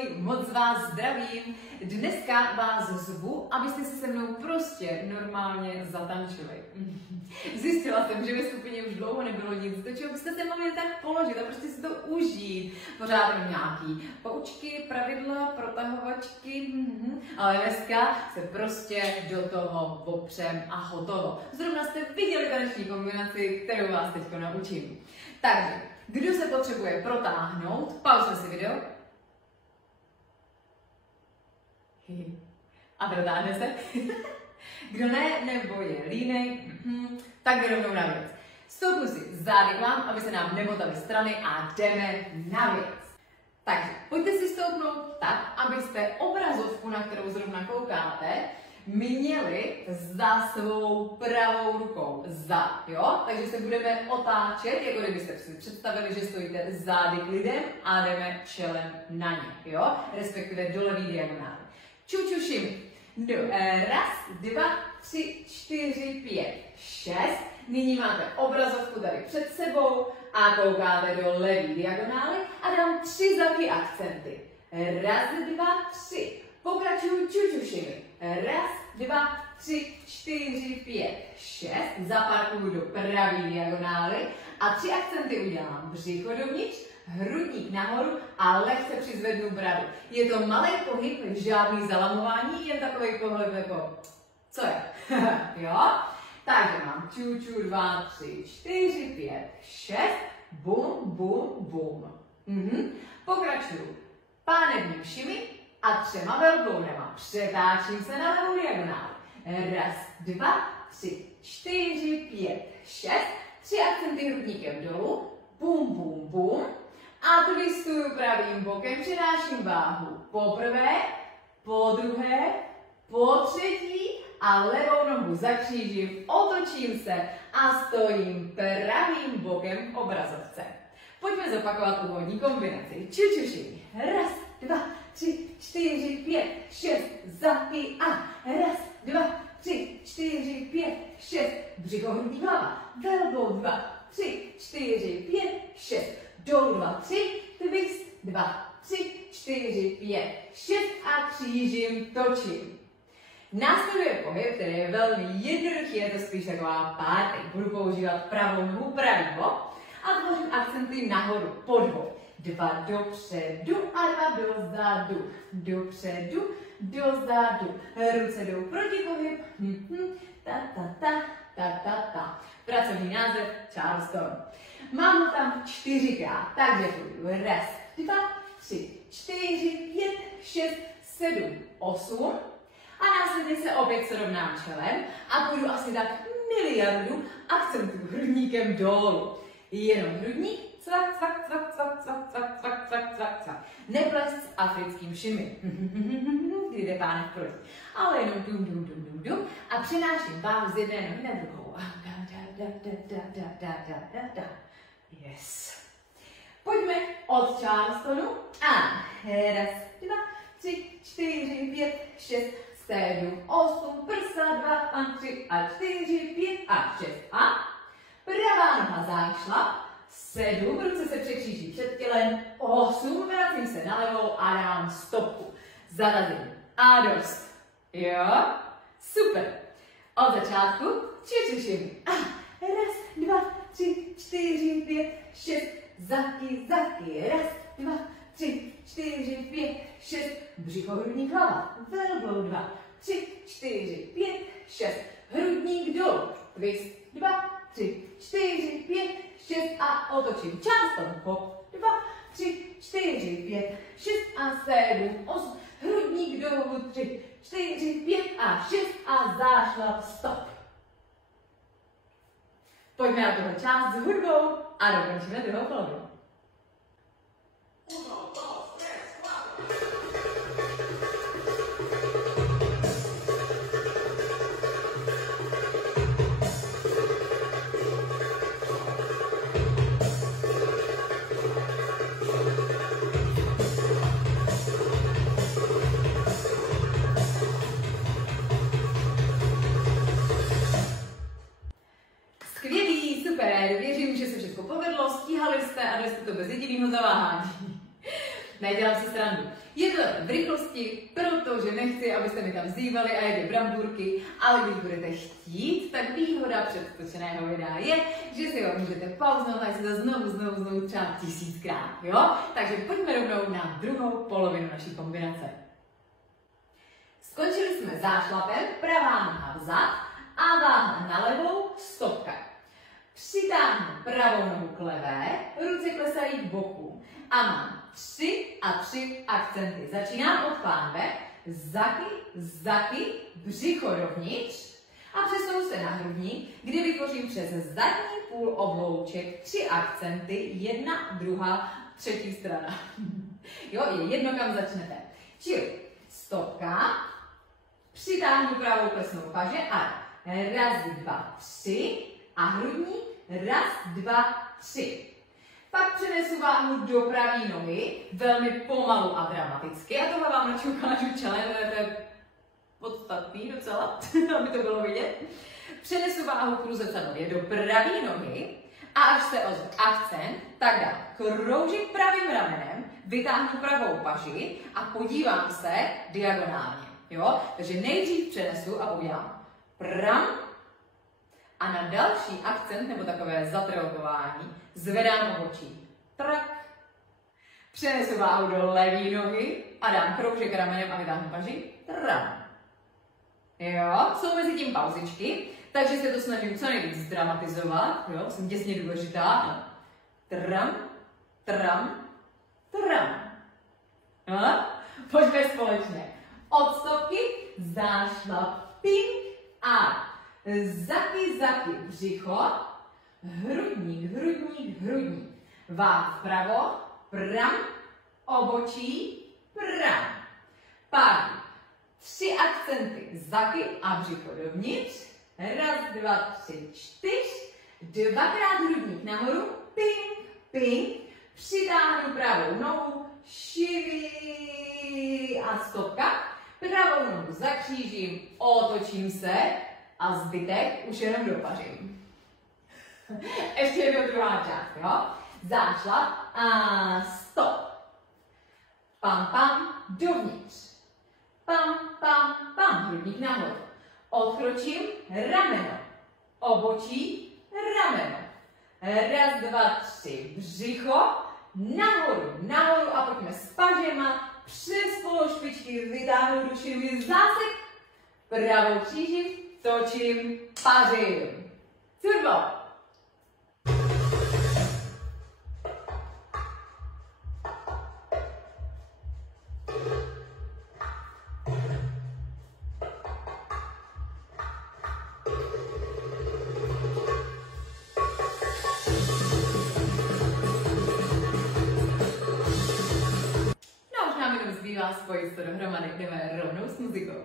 ahoj, moc vás zdravím. Dneska vás zvu, abyste si se mnou prostě normálně zatančili. Zjistila jsem, že ve skupině už dlouho nebylo nic, do čeho byste se mohli tak položit a prostě si to užít. Pořád jenom nějaký poučky, pravidla, protahovačky, ale dneska se prostě do toho opřem a hotovo. Zrovna jste viděli taneční kombinaci, kterou vás teď naučím. Takže, kdo se potřebuje protáhnout, pauzme si video. A protáhne se. Kdo ne, nebo je línej, tak jde rovnou na věc. Stoupnu si zády k vám, aby se nám nemotaly strany a jdeme na věc. Takže pojďte si stoupnout tak, abyste obrazovku, na kterou zrovna koukáte, měli za svou pravou rukou za, jo? Takže se budeme otáčet, jako kdybyste si představili, že stojíte zády k lidem a jdeme čelem na ně, jo? Respektive do levý diagonály. Čučuším. Raz, dva, tři, čtyři, pět, šest. Nyní máte obrazovku tady před sebou a koukáte do levý diagonály a dám 3 zaky akcenty. Raz, dva, tři. Pokračuju čučušimi. Raz, dva, tři, čtyři, pět, šest. Zaparkuju do pravý diagonály a 3 akcenty udělám. Břicho dovnitř, hrudník nahoru a lehce přizvednu bradu. Je to malý pohyb, žádný zalamování, jen takový pohled jako, co je? Jo? Takže mám čuču, 2, 3, 4, 5, 6, bum, bum, bum. Pokračuju pánevním šimi a 3 velbloudema. Přetáčím se na levou diagonálu. Raz, dva, tři, 4, 5, 6. 3 akcenty hrudníkem dolů. Bum, bum, bum. A twistuju pravým bokem, přenáším váhu poprvé, po druhé, po třetí a levou nohu zakřížím, otočím se a stojím pravým bokem v obrazovce. Pojďme zopakovat úvodní kombinaci. Čučuši. Raz, dva, tři, 4, 5, 6, zaky a raz, dva, tři, 4, 5, 6, břicho, hrudník, hlava, velbou, 2, 3, 4, 5, 6, dolů 2, 3, twist, 2, 3, 4, 5, 6 a křížím, točím. Následuje pohyb, který je velmi jednoduchý, je to spíš taková párty. Budu používat pravou nohu, pravý bok a tvořím akcenty nahoru, podvod. 2 dopředu a 2 dozadu, dopředu, dozadu. Ruce jdou proti pohyb, ta. Pracovní název Charleston. Mám tam 4krát, takže půjdu. Raz, 2, 3, 4, 5, 6, 7, 8. A následně se opět srovnám čelem a půjdu asi tak miliardu akcentů hrudníkem dolů. Jenom hrudník, cvak, cvak, cvak, cvak, cvak, cvak, cvak, cvak, cvak, cvak. Neplést s africkým šimi, kdy jde pánev proti. Ale jenom dum a přenáším váhu z jedné nohy na druhou. Yes. Pojďme od Charlestonu a raz, 2, 3, 4, 5, 6, 7, 8, prsa, 2 a 3 a 4, 5 a 6 a pravá noha zášla, 7, ruce se překříží před tělem, 8, vracím se na levou a dám stopku. Zarazím a dost. Jo? Super. Od začátku čučuším. Raz, 2, 3, 4, 5, 6, zaky, raz, 2, 3, 4, 5, 6, břicho, hrudník, hlava, velbou 2, 3, 4, 5, 6, hrudník dolů, twist, 2, 3, 4, 5, 6 a otočím. Charleston, hop, 2, 3, 4, 5, 6 a 7, 8, hrudník dolů, 3, 4, 5 a 6 a zášlap, stop. Pojďme na tuhle část s hudbou a dokončíme druhou polovinu. Skvělý, super, věřím, že se všechno povedlo, stíhali jste a dali jste to bez jediného zaváhání. Nedělám si srandu. Je to v rychlosti, protože nechci, abyste mi tam zývali a jedli bramburky, ale když budete chtít, tak výhoda předtočeného videa je, že si ho můžete pauznout a si to znovu třeba 1000krát, jo? Takže pojďme rovnou na druhou polovinu naší kombinace. Skončili jsme zášlapem, pravá noha vzad a váha na levou, stopka. Přitáhnu pravou nohu k levé, ruce klesají k boku a mám 3 a 3 akcenty. Začínám od pánve, zaky, břicho dovnitř a přesunu se na hrudník, kdy vytvořím přes zadní půl oblouček 3 akcenty, 1, 2, 3 strana. Jo, je jedno, kam začnete. Čili stopka, přitáhnu pravou prsnou paže a 1, 2, 3 a hrudník 1, 2, 3. Pak přenesu váhu do pravé nohy, velmi pomalu a dramaticky. A tohle vám radši ukážu čelem, to je podstatný docela, aby to bylo vidět. Přenesu váhu průzrcadlově do pravé nohy a až se ozve akcent, tak dám kroužek pravým ramenem, vytáhnu pravou paži a podívám se diagonálně. Jo? Takže nejdřív přenesu a udělám pram a na další akcent nebo takové zatrelkování zvedám obočí. Trak. Přenesu váhu do levé nohy a dám kroužek ramenem a vytáhnu paži. Tram. Jo, jsou mezi tím pauzičky, takže se to snažím co nejvíc zdramatizovat. Jo, jsem těsně důležitá. Tram, tram, tram. No? Pojďme společně. Od stopky, zášlap, ping a zaky, břicho, hrudník. Váh vpravo, pram, obočí, pram. Páky. 3 akcenty, zaky a břicho dovnitř. 1, 2, 3, 4. 2krát hrudník nahoru, ping. Přitáhnu pravou nohu, šivý a stopka. Pravou nohu zakřížím, otočím se a zbytek už jenom dopařím. Ještě jednou druhá část, jo? Zášlap a stop. Pam, dovnitř. Pam, hrudník nahoru. Odkročím, rameno. Obočí, rameno. 1, 2, 3, břicho, nahoru a pojďme s pažema, přes pološpičky, vytáhnu do šivy zásek, pravou křížím, točím, pařím. Curvo. Zbývá spojit to dohromady, jdeme rovnou s muzikou.